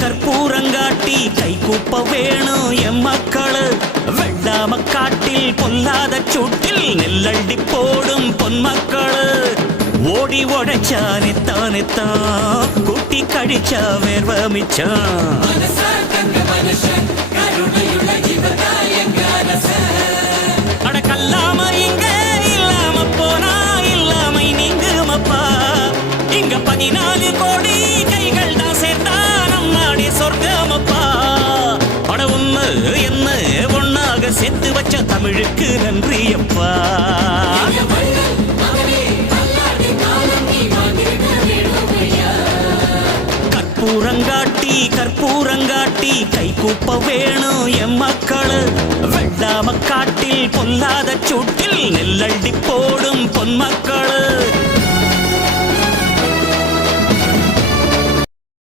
கற்பூரங்காட்டி கை கூப்ப வேணும் எம் மக்களு. வெள்ளாம காட்டில் பொல்லாத சூட்டில் நெல்லண்டி போடும் பொன்மக்களு. ஓடி உழைச்சா நித்தானித்தான், கூட்டி கழிச்சா வேர்வ மிச்சம். அடக்கல்லாம இங்க இல்லாம போனா இல்லாமை நீங்குமப்பா. இங்க 14 கோடி கைகள் தான் சேர்ந்தா நம் நாடே சொர்க்கமப்பா. அட ஒண்ணு என்ன ஒன்னாக சேர்த்து வச்ச தமிழுக்கு நன்றி அப்பா. கற்பூரங்காட்டி கை கூப்ப வேணும் எம் மக்களு. வெள்ளாம காட்டில் பொல்லாத சூட்டில் நெல்லண்டி போடும் பொன்மக்களு.